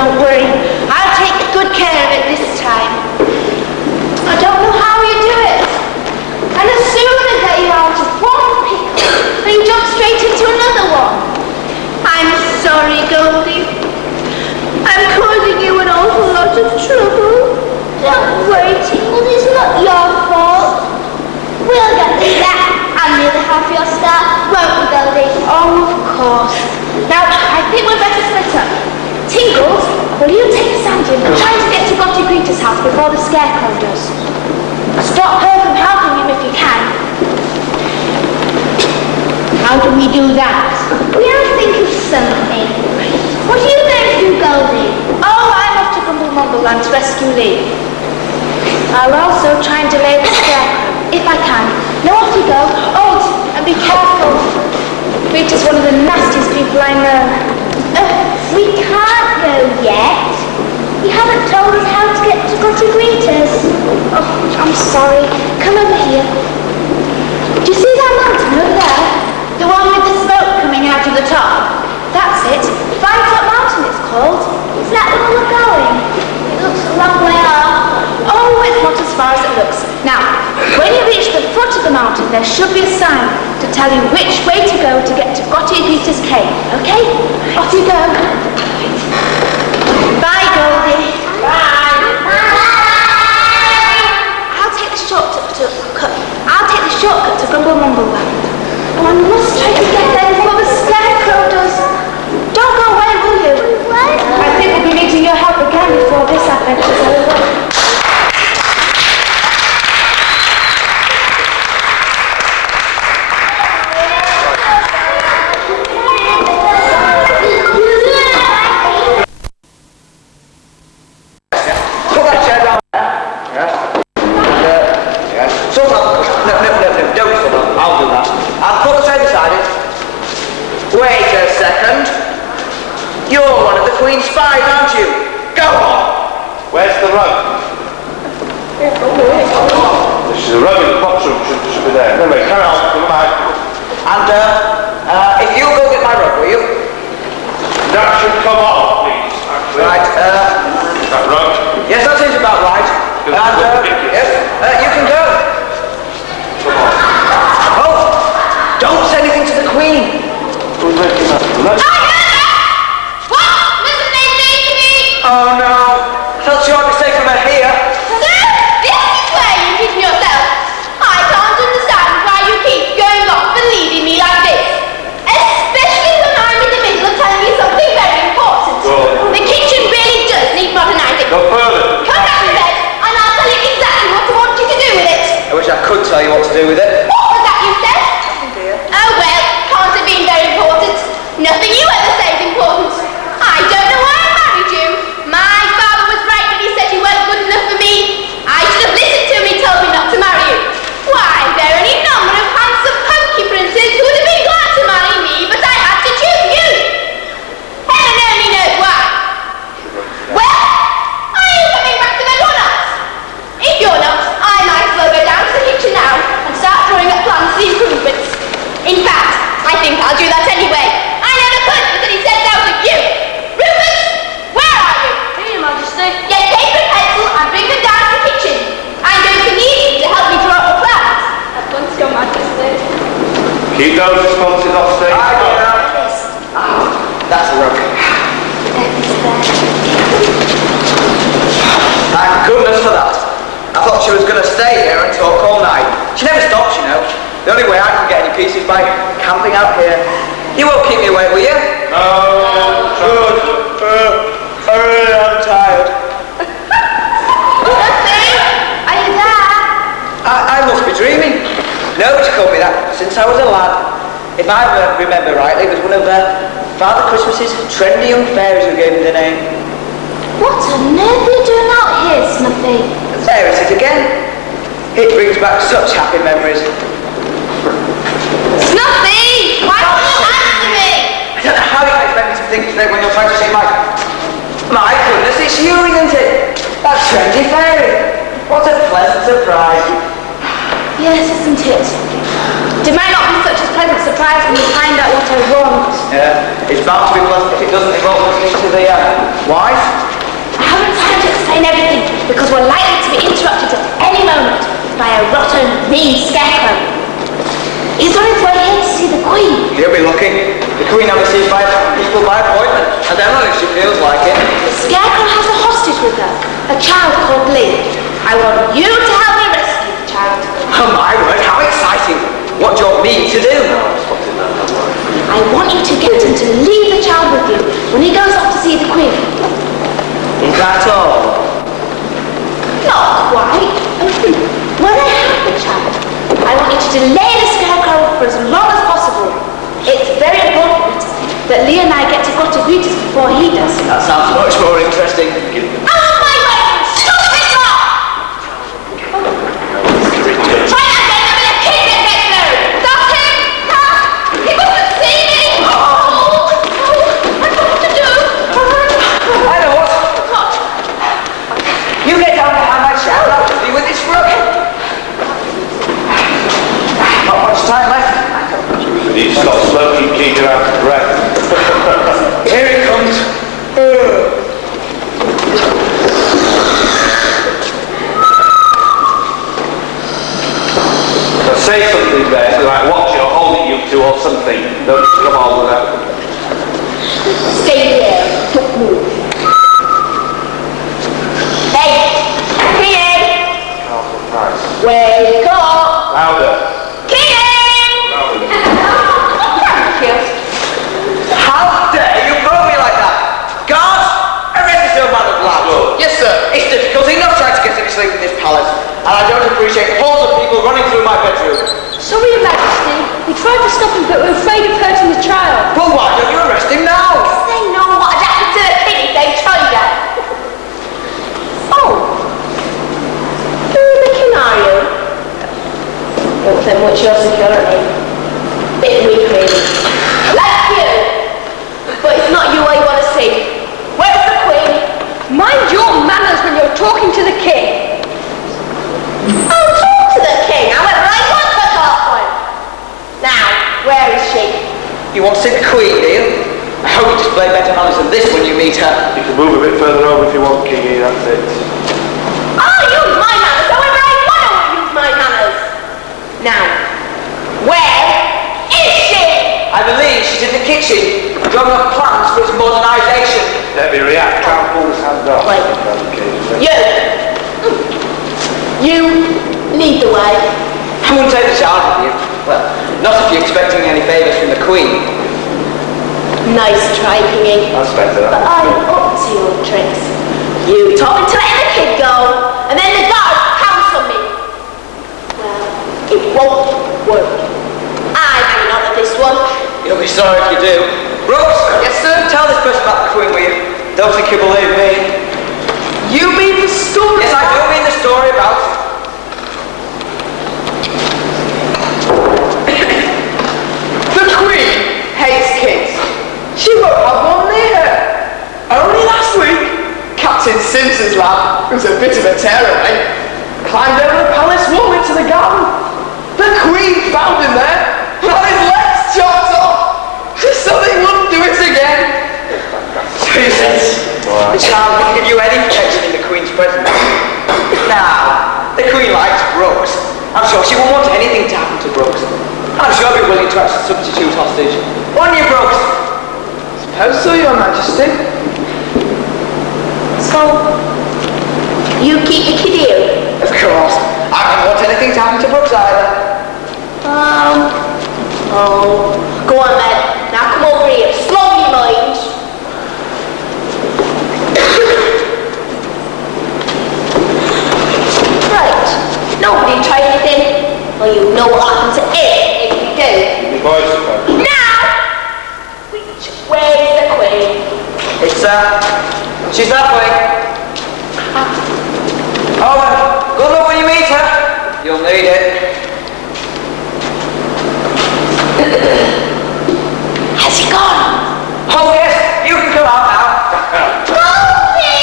don't worry. I'll take good care of it this time. I don't know how you do it. And as soon as I get you out of one pickle, then you jump straight into another one. I'm sorry, Goldie. I'm causing you an awful lot of trouble. Don't worry, Tingles, it's not your fault. We'll get the cat and the other half of your star, won't we, Goldie? Oh, of course. Now, I think we'd better split up. Tingles, will you take Sandy and try to get to Gotty Greta's house before the Scarecrow does? Stop her from helping him if you can. How do we do that? We'll think of something. What are you going to do, Goldie? Oh, I'm off to Grumble Mumble Land to rescue Lee. I'll also try and delay the Scarecrow, if I can. Now off you go. Oh, and be careful. Rita's one of the nastiest people I know. We can't go yet. You haven't told us how to get to Gotty Greta's. Oh, I'm sorry. Come over here. Do you see that mountain over there? The one with the smoke coming out of the top? That's it. Fine Top Mountain it's called. Is that where we're going? It looks a long way off. Oh, it's not as far as it looks. Now, when you reach the foot of the mountain, there should be a sign to tell you which way to go to get to Gotty Greta's cave, okay? Off you go. Bye, Goldie. Bye. I'll take the shortcut to Grumble Mumble Land. Oh, I must try to get there before the Scarecrow does. Don't go away, will you? I think we'll be needing your help again before this adventure's over. Wait a second. You're one of the Queen's spies, aren't you? Go on! Where's the rug? There's a rug in the box room, should be there. Anyway, carry on, come back. And, if you'll go get my rug, will you? That should come off, please, actually. Right, That rug. yes, that seems about right. And, yes, you can go. Come on. Oh, don't say anything to the Queen. Who's making that? What? Listen, they say to me. Oh no, I felt sure I'd be safe from her here. Sir, this is where you keep yourself. I can't understand why you keep going off and leaving me like this. Especially when I'm in the middle of telling you something very important. Go on. The kitchen really does need modernising. Go further. Come back to bed and I'll tell you exactly what I want you to do with it. I wish I could tell you what to do with it. What was that you said? Oh well, can't have been very important. Nothing you ever say is important. I don't know why I married you. My father was right when he said you weren't good enough for me. I should have listened to him when he told me not to marry you. Why, there are any number of handsome punky princes who would have been glad to marry me, but I had to choose you. Heaven only knows why. Well, are you coming back to bed or not? If you're not, I might as well go down to the kitchen now and start drawing up plans for the improvements. In fact, I think I'll do that anyway. I never could with any sense out of you. Rufus, where are you? Here, Your Majesty. Get paper and pencil and bring them down to the kitchen. I'm going to need you to help me draw up the plans. At once, Your Majesty. Keep those responses off stage. That's a rug. Thank goodness for that. I thought she was going to stay here and talk all night. She never stops, you know. The only way I can get any peace is by camping out here. You won't keep me away, will you? No, Good. I really am tired. Lucy, are you there? I must be dreaming. Nobody's called me that since I was a lad. If I remember rightly, it was one of Father Christmas's trendy young fairies who gave me the name. What on earth are you doing out here, Snuffy? There it is again. It brings back such happy memories. Snuffy, why don't you answer me? I don't know how you can expect me to think today when you're trying to see my goodness, it's you, isn't it? That trendy fairy. What a pleasant surprise. Yes, isn't it? It might not be such a pleasant surprise surprised when you find out what I want. Yeah, it's bound to be pleasant if it doesn't involve listening to the wife. I haven't time to explain everything because we're likely to be interrupted at any moment by a rotten, mean scarecrow. He's on his way here to see the Queen. He'll be looking. The Queen only sees people by appointment, and then only if she feels like it. The scarecrow has a hostage with her, a child called Lee. I want you to help me rescue the child. Oh my word, how exciting! What do you want me to do? I want you to get him to leave the child with you when he goes off to see the Queen. Is that all? Not quite. When I have the child, I want you to delay the scarecrow for as long as possible. It's very important that Lee and I get to go to Brutus before he does. That sounds much more interesting. Out of my way! Stop it, Rob! Try that again, I'm gonna kick it back there! That's him! He mustn't see me! Oh, I don't know what to do! I know what. You get down behind my chair, I'll just be with this rug. Not much time left. You stop smoking, keep your out of breath. Here it comes. Say something there, so like watch it or hold it you two or something. Don't just come on with that. Stay there. Don't move. Hey! Keenan! Oh, Christ. Wake up! Louder. Keenan! Thank you. How dare you throw me like that? Guards, arrest this young man of lad. Yes, sir. It's difficult enough trying to get any sleep in this palace, and I don't appreciate hordes of people running through my bedroom. Sorry, Your Majesty. We tried to stop him, but we're afraid of hurting the child. Well, why don't you arrest him now? They know what had happened to the kid if they tried it. Oh. Who looking are you? Don't think much your security. Bit weak, really. Like you. But it's not you I want to see. Where's the Queen? Mind your manners when you're talking to the king. I'll talk to the King however I want to talk to him. Now, where is she? You want to see the Queen, do you? I hope you display better manners than this when you meet her. You can move a bit further over if you want, Kingy, that's it. I'll use my manners however I want to use my manners. Now, where is she? I believe she's in the kitchen, drawing up plans for its modernisation. Let me react. Try and pull his hand off. Wait. You lead the way. I wouldn't take the child with you. Well, not if you're expecting any favours from the Queen. Nice try, Kingy. That's better. But I'm up to your tricks. You told me to let the kid go, and then the guard comes on me. Well, it won't work. I'm hanging on to this one. You'll be sorry if you do. Brooks! Yes, sir? Tell this person about the Queen, will you? Don't think you believe me. You mean the story? Yes, I do mean the story about... The Queen hates kids. She won't have one near her. Only last week, Captain Simpson's lad, who's a bit of a tearaway, climbed over the palace wall into the garden. The Queen found him there, had his legs chopped off, so they wouldn't do it again. Jesus, the child wouldn't give you any protection in the Queen's presence. Now, the Queen likes Brooks. I'm sure she won't want anything to happen to Brooks. I'm sure I'll be willing to have a substitute hostage. Wouldn't you, Brooks? Suppose so, Your Majesty. So, you keep the kid here? Of course. I don't want anything to happen to Brooks either. Oh. Go on then. Now come over here. Slow your mind. Right. Nobody tried anything. Well, you know what happens to it if you do. The boys are Now! Which way's the Queen? It's, she's that way. Oh, well, good luck when you meet her. You'll need it. Has he gone? Oh, yes, you can come out now. Goldie!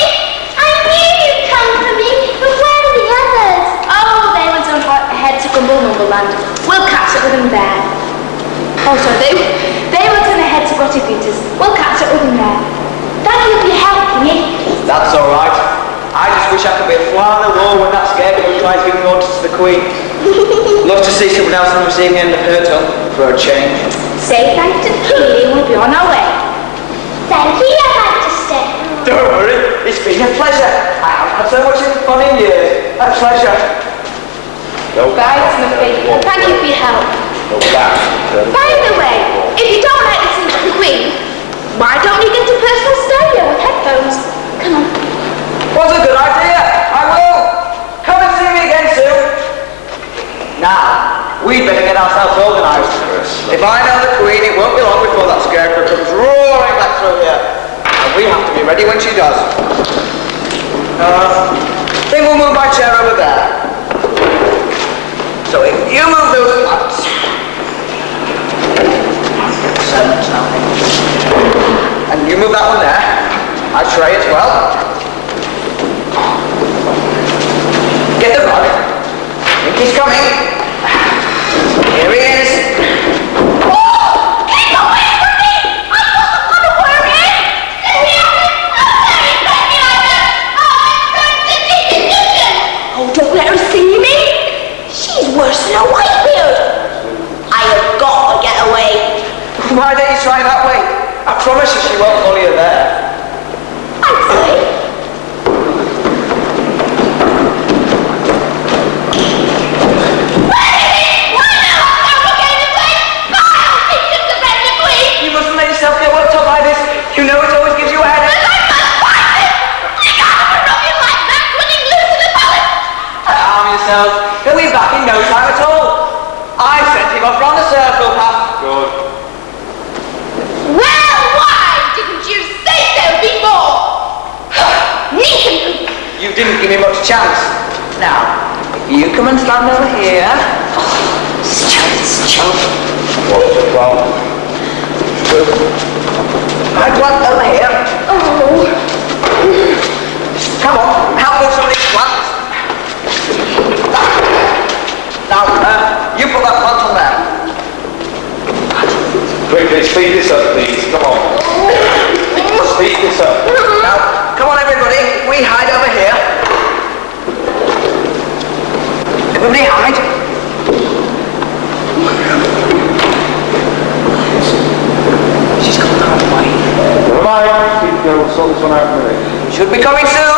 I knew you'd come for me, but where are the others? Oh, they went on ahead to Gumbleland. We'll catch up with them there. Also, they were going to head to Grotty Peters. We'll catch up with them there. Thank you for your help, Nick. That's all right. I just wish I could be a fly on the wall when that scarecrow tries giving orders to the Queen. Love to see someone else on the receiving end of her tongue for a change. Say thanks to Keely and we'll be on our way. Thank you, Your Majesty. Don't worry, it's been a pleasure. I haven't had so much fun in years. A pleasure. Bye, Snuffy. And thank you for your help. By the way, if you don't like listening to the Queen, why don't you get a personal stereo with headphones? Come on. What's a good idea? I will. Come and see me again soon. Now, we'd better get ourselves organised. If I know the Queen, it won't be long before that scarecrow comes roaring back through here. And we have to be ready when she does. Think we'll move my chair over there. So if you move those plants. And you move that one there. I'll tray as well. Get the rug. I think he's coming. Here he is. Oh, keep away from me! I'm not going to worry. Let me out. Don't me like that. I'm going to destitution. Oh, don't let her see me. She's worse than a whitebeard. I have got to get away. Why don't you try that way? I promise you she won't follow you there. I'd say. You mustn't let yourself get worked up like this. You know it always gives you a headache. Calm yourself. He'll be back in no time at all. I sent him off round the circle path. Good. Well, why didn't you say so before? Neat. You didn't give me much chance. Now, if you come and stand over here. What's the problem? Act1 over here. Oh. Come on, help with some of these plants. Now, you put that plant on there. Quickly, speed this up, please. Come on. Speed this up. Now, come on everybody, we hide over here. Everybody hide. She's coming our way. Never mind. Keep going. We'll sort this one out in a minute. Should be coming soon.